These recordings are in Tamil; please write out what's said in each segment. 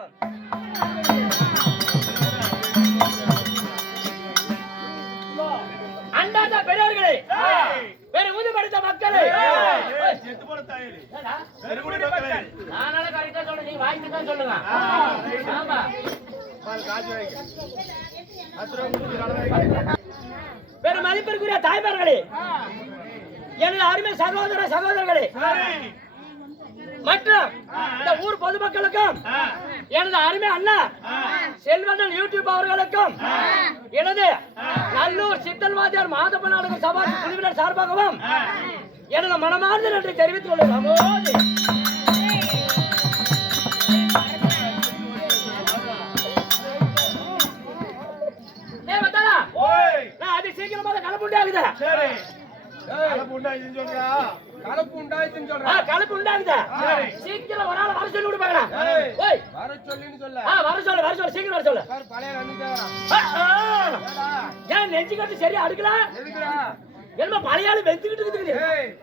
வணக்கம் அண்டாத பெரியவர்களே பெரு முதுபடுத்த மக்களே செத்து போன தாயலி என்னடா? மக்களே. நானால கரெக்டா சொல்றேன் நீ வாய்க்கு தான் சொல்லுங்க. ஆமா. பால் மதிப்பிற்குரிய தாய்மார்களே எனது அருமை சகோதர சகோதரர்களே மற்றும் இந்த ஊர் பொதுமக்களுக்கும் எனது அருமை அண்ணா. செல்வண்ணன் யூடியூப் அவர்களுக்கும் எனது நல்லூர் சித்தல்வாதியார் மாதப்ப நாடக சபா குழுவினர் சார்பாகவும் எனது மனமார்ந்த நன்றி தெரிவித்துக்? ஓய். நான் அது சீக்கிரமாக கலப்பு உண்டாகுது சரி கலப்பு உண்டாயிடுச்சுன்னு சொல்றா கலப்பு உண்டாயிடுச்சுன்னு ஆ, சொல்றேன் கலப்பு உண்டாகுது? சரி. சீக்கிரம் ஆள் வர சொல்லி விடு. ஓய் வர சொல்லின்னு சொல்ல. வர சொல்லு வர சொல்லு சீக்கிரம் வர சொல்லு. சார் பழைய ஏன் நெஞ்சு கட்டு சரியா அடுக்கல? எதுக்குடா? என்ன பழைய ஆளு வெந்துக்கிட்டு இருக்குது.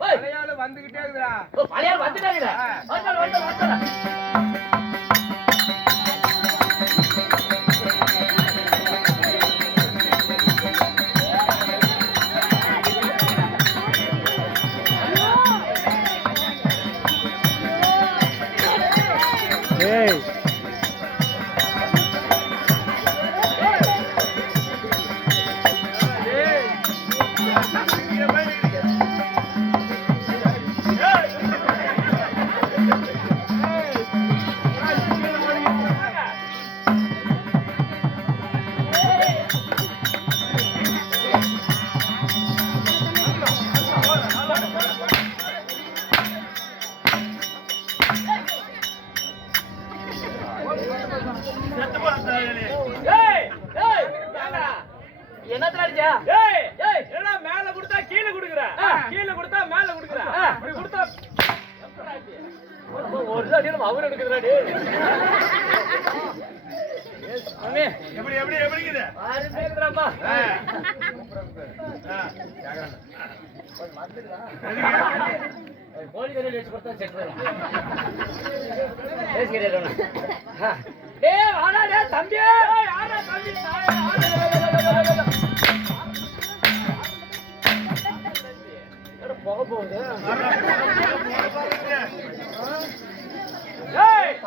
பழைய ஆளு வந்துகிட்டே இருக்குடா ஓ, பழைய ஆள் வந்துட்டாங்க செத்து எப்படி எப்படி இருக்குது அருமையா இருக்குடாப்பா ஆ.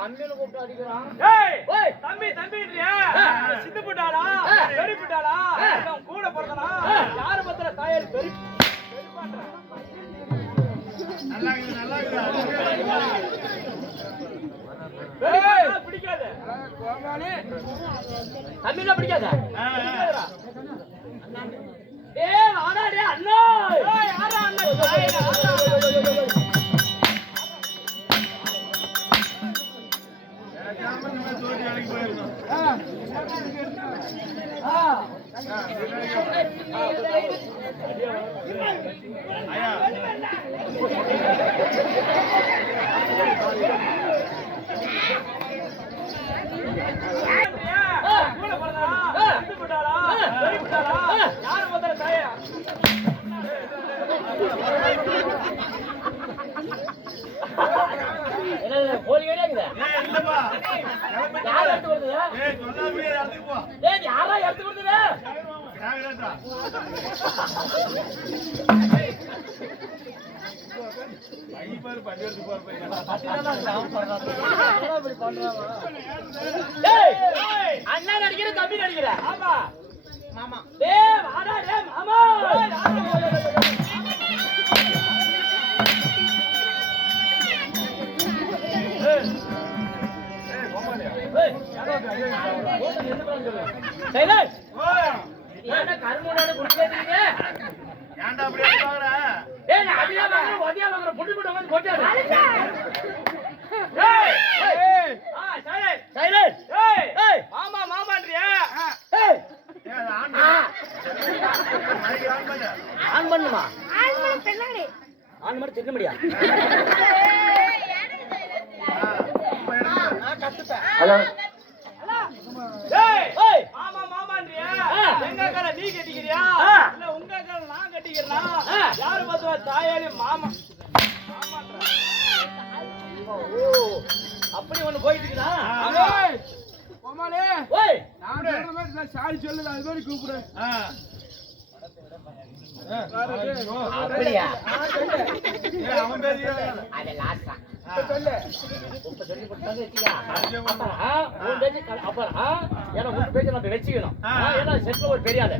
தம்பியில கூப்பிட்டு அடிக்கிறான் ஏய் ஓய் தம்பி தம்பின்றியா. சித்து புட்டாளா. பெரிய புட்டாளா கூட பிறந்தனா. யாரு பத்திர தாயார் பெரிய நல்லா நல்லா பிடிக்காது தம்பியில பிடிக்காத ஆ, ஆ. ஏய் வாடா டேய் அண்ணா யாரா அண்ணன்? யார் எடுத்து கொடுத்தது ஏய், போ. ஏய் யாரா எடுத்து கொடுத்தது ஐ பாரு, எடுத்து போற பையன். ஏய், அண்ணா நடிக்கிற தம்பி நடிக்கிற ஆமா. மாமா டேய் வாடா டேய் மாமா ஓய், ஏன்டா கருமுடான ஏன்டா வாங்குற? ஏய் நான் புடி புடி வந்து கொட்டாடு ஏய், ஏய்! ஆ, ஏய், ஏய்! மாமா மாமான்றியா? ஏய்! ஆன் பண்ணு. பண்ணுமா ஆன் பண்ணி தின்ன அப்படி ஒண்ணு போயிட்டு இருக்குதா கோமாளே ஓய் சாரி சொல்லுது அது மாதிரி கூப்பிடுறேன் அப்படியா? ஒரு பெரியாத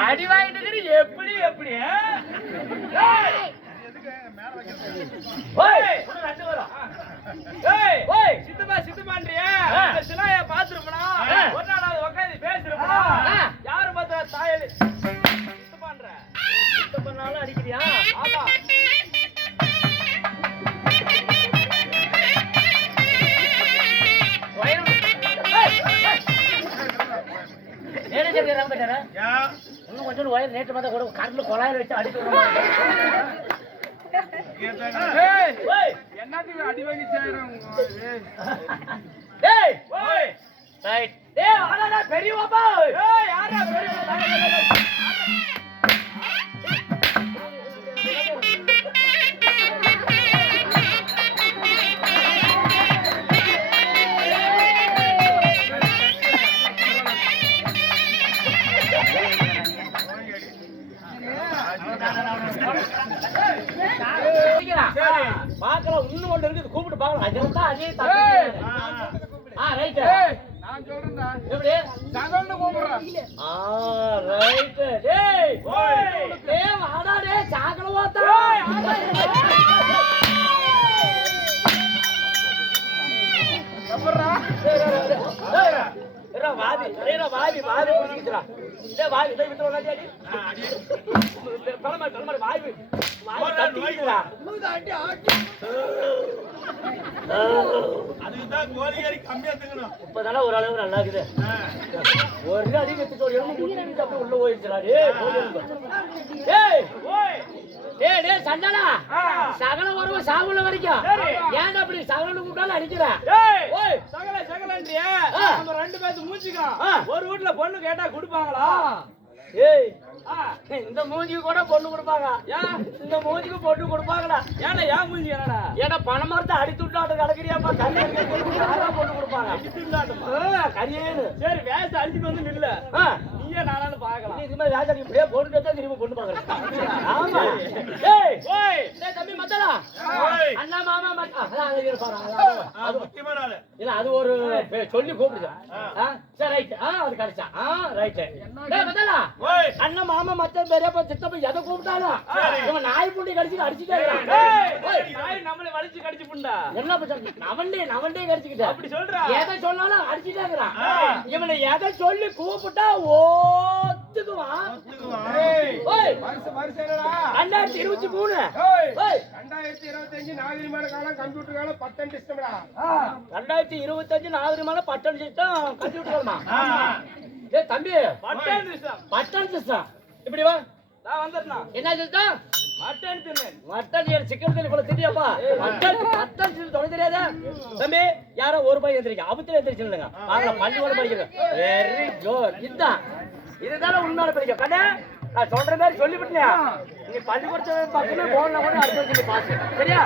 அடி வாங்கிட்டு எப்படி எப்படி ரெண்டு வரும். நேற்று பார்த்தா கூட கரண்ட்ல குழாயில வச்சு அடிச்சு ஓய் என்னத்துக்கு அடி வாங்கி செய்யறோம் ஓய் ரைட் டேய் பெரியவாப்பா ஏய் யாரா பெரிய சரி இன்னும் ஒன்று இருக்குது கூப்பிட்டு பார்க்கலாம் அதில் அதே ஆ நான் சொல்றேன்டா எப்படி கூப்பிடுறேன் ஆ டேய் டேய் வாடா டேய் சாக்கல ஓத்தா ஏறா வாதி ஏறா வாதி வாதி புடிச்சிச்சுடா டேய் வாதி டேய் விட்டு வராதே அடி. பரமா பரமா வாதி வாதி தட்டிக்குதுடா அதுக்கு தான் கோழிகறி கம்மியா திங்கணும். இப்பதானே நல்லா இருக்குது ஒரு அடி சொல்லி முட்டிட்டு அப்படியே உள்ள போயிருச்சுடா டேய் டேய் ஓய். டேய் டேய் சண்டானா. சகல வருவ சாகுல வரைக்கும். ஏன்டா அப்படி சகலன்னு கூப்பிட்டாலும் அடிக்கிற? ஆ. நம்ம ரெண்டு பேத்து மூஞ்சிக்கோம் ஆ. ஒரு வீட்ல பொண்ணு கேட்டா கொடுப்பாங்களா? ஏய். இந்த மூஞ்சிக்கு கூட பொண்ணு கொடுப்பாங்க. ஏன் இந்த மூஞ்சிக்கு பொண்ணு கொடுப்பாங்கடா. ஏன்டா ஏன் மூஞ்சி என்னடா? ஏன்னா பணம் மரத்தை அடித்து விட்டாட்டு கிடக்குறியாப்பா கறி யாரா பொண்ணு கொடுப்பாங்க. ஆ, கரியேன்னு சரி வேஸ்ட் அடிச்சுட்டு வந்து நில்ல. நீயே நானானு பாக்கலாம் நீ இது மாதிரி ராஜா இப்படியே பொண்ணு கேட்டா திரும்ப பொண்ணு பாக்குறேன் ஆமா. ஏய். ஓய் தம்பி மத்தடா அண்ணா மாமா இல்ல அது ஒரு சொல்லி கூப்பிடுச்சு ரைட் அது கிடைச்சா. ரைட் அண்ணன் மாமா மச்ச பெரியப்பா சித்தப்பா எதை கூப்பிட்டாலும். இவன் நாய் புண்டி கடிச்சு அடிச்சுட்டே நம்மளை வலிச்சு கடிச்சு புண்டா? என்ன நவண்டே நவண்டே கடிச்சுக்கிட்டேன் அப்படி சொல்றா. எதை சொன்னாலும் அடிச்சுட்டே இருக்கிறான். இவனை எதை சொல்லி கூப்பிட்டா ஓத்துக்குவான் ஏய் ஓய் வருஷம் வருஷம் என்னடா ரெண்டாயிரத்தி இருபத்தி மூணு. ரெண்டாயிரத்தி இருபத்தஞ்சு நாகரிகமான காலம் கம்ப்யூட்டர் காலம் ரெண்டாயிரத்தி நாகரிகமான பட்டன் சிஸ்டம் ஏ தம்பி. மட்டன் திசம் பட்டன் சிஸ்டம் இப்படி வா. நான் வந்துட்டேன் என்ன சிஸ்டம் மட்டன் தின்னேன் மட்டன் சிக்கன் சொல்லி போல தெரியாப்பா மட்டன் மட்டன் சிஸ்டம் தொலை தெரியாதா? தம்பி யாரோ ஒரு பையன் எந்திரிக்க? அபத்துல எந்திரிச்சுங்க பாக்கல பள்ளிக்கூட படிக்கிறது. வெரி குட் இதுதான் இதுதானே உண்மையான படிக்க. கண்ணே. நான் சொல்ற மாதிரி சொல்லிவிட்டேன் நீ பள்ளிக்கூடத்து பக்கமே போனா கூட அடுத்த வருஷம் பாஸ் சரியா?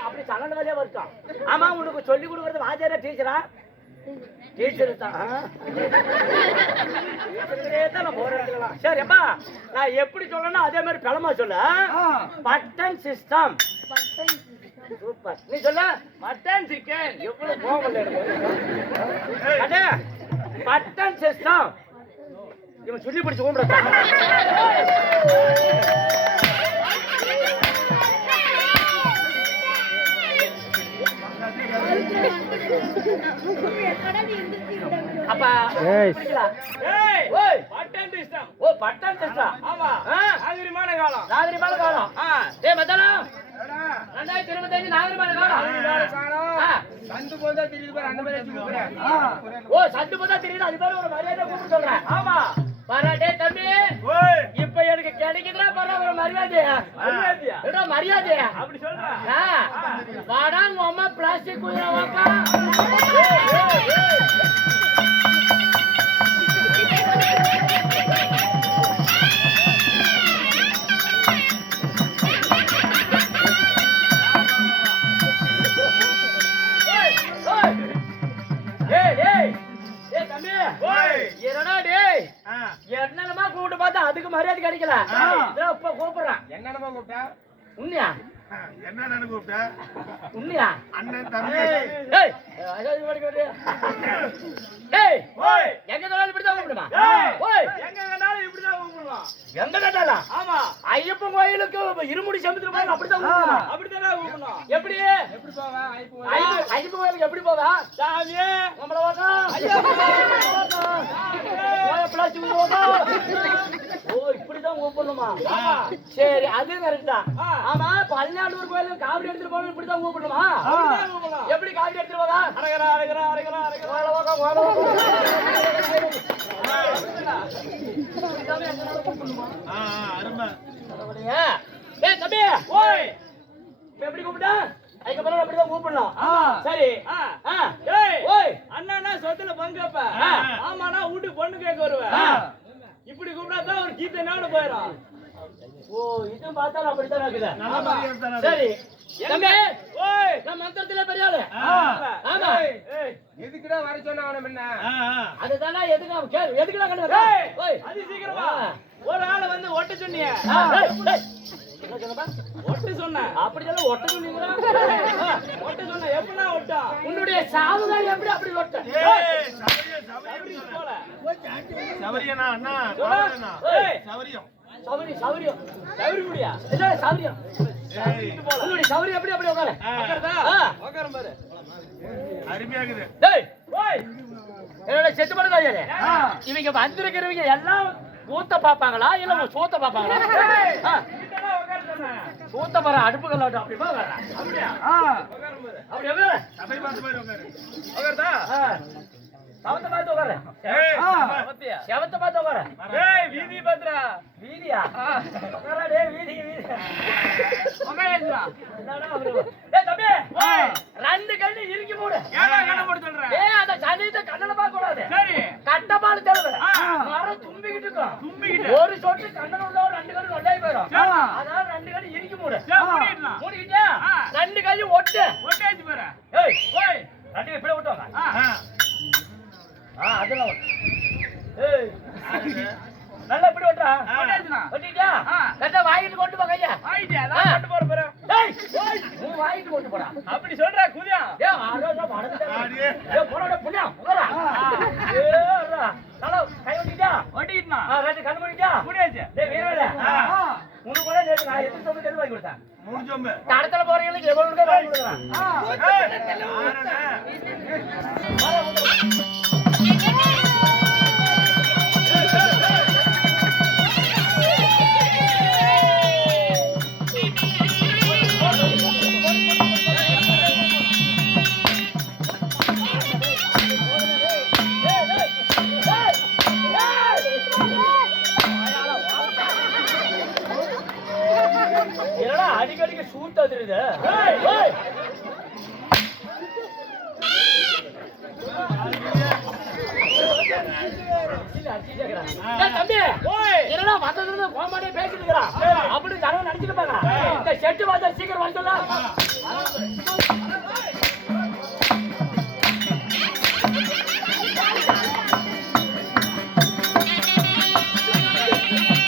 அப்படி சகல வேலையா வருட்டான் ஆமா உனக்கு சொல்லி கொடுக்கறது வாத்தியாரா டீச்சரா டீச்சர் தான். சரி அப்பா நான் எப்படி சொல்லணும் அதே மாதிரி பழமா சொல்ல பட்டன் சிஸ்டம் சூப்பர் நீ சொல்ல. மட்டன் சிக்கன் எவ்வளவு கோவம் அடே பட்டன் சிஸ்டம். இவன் சொல்லி பிடிச்சு கூப்பிடுறான் அப்ப. ஏய். ஓய். மட்டன் திசம் ஓ பட்டன் சிஸ்டம். ஆமா. நாகரிகமான காலம். காணும் ஆ. டேய் மச்சானா. ஏடா ரெண்டாயிரத்தி இருபத்தஞ்சு நாகரிகமான காலம். சந்து போதா தெரியுது பாரு அந்த மாதிரி வச்சுக்கிறேன் ஓ சட்டு பார்த்தா தெரியுது அது மாதிரி ஒரு மரியாதை கூப்பிட்டு சொல்றேன். ஆமா. பாராட்டே தம்பி. இப்ப எனக்கு கிடைக்குதுன்னா பரவ ஒரு மரியாதையா. மரியாதையா? அப்படி சொல்ற. ஆ, வாடா உங்க அம்மா பிளாஸ்டிக் குதிரை வாக்கா என்ன நினைப்பு கூப்பிட்ட உண்மையா? அண்ணன் தம்பி. ஏய் அதாவது படிக்க வேண்டிய ஏய் ஓய். எங்க இப்படி தான் கூப்பிடுமா ஏய். ஓய். எங்க வேணாலும் இப்படிதான் கூப்பிடுவான் எந்த கேட்டாலாம் ஆமா. ஐயப்பன் கோயிலுக்கு இருமுடி சமுத்திரம் கோயில் கூப்பிடுமா அப்படித்தானே கூப்பிடணும் எப்படி? எப்படி போவா? ஐயப்பன் கோயிலுக்கு? எப்படி போவா? சாமியே நம்மள வாக்கா பிளாஸ்டிக் வாக்கா ஓ இப்படிதான் கூப்பிடணுமா. சரி அது கரெக்ட் தான். ஆமா. காவடி எடுத்துட்டு போகணும் இப்படிதான் கூப்பிடணுமா அப்படிதான் கூப்பிடணும். எப்படி காவடி எடுத்துட்டு மேல வாக்கா ஆ ஆ, அருமை. ஏய் தம்பி. ஓய். எப்படி கூப்பிட்டா? அதுக்கப்புறம் அப்படிதான் கூப்பிடணும் ஆ. சரி. ஓய். அண்ணா சொத்துல பங்கு வைப்ப ஆ. ஆமாண்ணா வீட்டுக்கு பொண்ணு கேட்க வருவேன். இப்படி கூப்பிட்டா தான் ஒரு கீத்தை நாடு போயிடும். ஓ இதுவும் பார்த்தாலும் அப்படித்தான் இருக்குது. நல்ல மரியாதை தானே அது. சரி. தம்பி ஓய். நான் மந்திரத்திலே பெரிய ஆளு ஆ. ஆமா. ஏய், ஏய். எதுக்குடா வர சொன்ன அவன முன்ன. அதுதானே எதுக்கு? அவன் கேளு. எதுக்குடா கண்டு வர? ஏய், ஓய். அதி சீக்கிரமா. ஆ. ஒரு ஆளை வந்து ஒட்ட சொன்னிய? ஒட்ட சொன்ன. அப்படி சொல்ல ஒட்ட சொன்னீங்களா? ஒட்ட சொன்ன. எப்படின்னா ஒட்டா? உன்னுடைய சாவுதான் எப்படி அப்படி ஒட்ட. சவரியனா அண்ணா சவரியம் சௌரியம் சௌரியம் சபரி முடியா இல்ல சௌரியம் ஏய், உன்னுடைய சௌரியம் எப்படி அப்படி உட்காரு. பாரு. அருமையாகுது. டேய் ஓய், என்னோட செத்து பண்ணதாரு ஆ. இவங்க வந்திருக்கிறவங்க எல்லாம் கூத்த பாப்பாங்களா? இல்ல சோத்த பாப்பாங்களா. சோத்த பாரு அடுப்பு கல்லாட்டம் அப்படி அப்படியா? ஆ. உட்காரும் பாரு. அப்படி எப்படி சபை பார்த்து உட்காருதா? சவத்தை உட்காரு? செவத்தை உட்காரு. வீதியா டேய் வீதி வீதி உட்காருடா. என்னடா அவரு ஏய் தம்பி ரெண்டு கண்ணு இறுக்கி மூடு கண்ணை சொல்ற? ஏய் அந்த சனியத்தை கண்ணுல பார்க்க கூடாது சரி. கட்டப்பால் தேவை ஆ. மரம் தும்பிக்கிட்டு இருக்கும் தும்பிக்கிட்டு. ஒரு சொட்டு கண்ணன் உள்ள ரெண்டு கண்ணு ஒட்டாய் போயிடும் சரி. அதனால ரெண்டு கண்ணு இறுக்கி மூடு. ரெண்டு கையும் ஒட்டு ஒட்டாச்சு பாரு. ஏய் ஓய். ரெண்டு இப்படி விட்டுவாங்க ஆ. ஆ, ஆ அதெல்லாம் ஒட்டு. ஏய் நல்லா இப்படி ஒட்டுறா ஆ. ஒட்டாச்சுண்ணா. ஒட்டிட்டியா ஆ. கரெக்டா வாங்கிட்டு கொண்டு போ கையா. ஆயிட்டியா? அதான் கொண்டு போற பாரு. ஏய் ஏய் நீ வாங்கிட்டு கொண்டு போடா. அப்படி சொல்ற குதியா? ஏய் ஆரோட மறந்துட்டேன் ஆடியே. ஏய் போடா புண்ணா உட்காரா ஏய் நல்லா கை ஒட்டிட்டியா ஒட்டிட்டுனா ஆ ரெண்டு கண்ணு மூடிட்டியா முடியாச்சு. டேய் வீரவேல ஆ. உனக்கு கூட நேத்து நான் எதுக்கு சொல்லி எது வாங்கி கொடுத்தேன். முடிஞ்சோம்பு கடத்தல போறவங்களுக்கு எவ்வளவு வாங்கி கொடுக்குறேன்? ஏய் ஏய், தம்பி என்னடா வந்ததுல மாட்டே பேசிட்டு இருக்கிறான் அப்படி தரவு நினைச்சிட்டு பாங்க இந்த செட்டு வாசல் சீக்கிரம் சொல்ல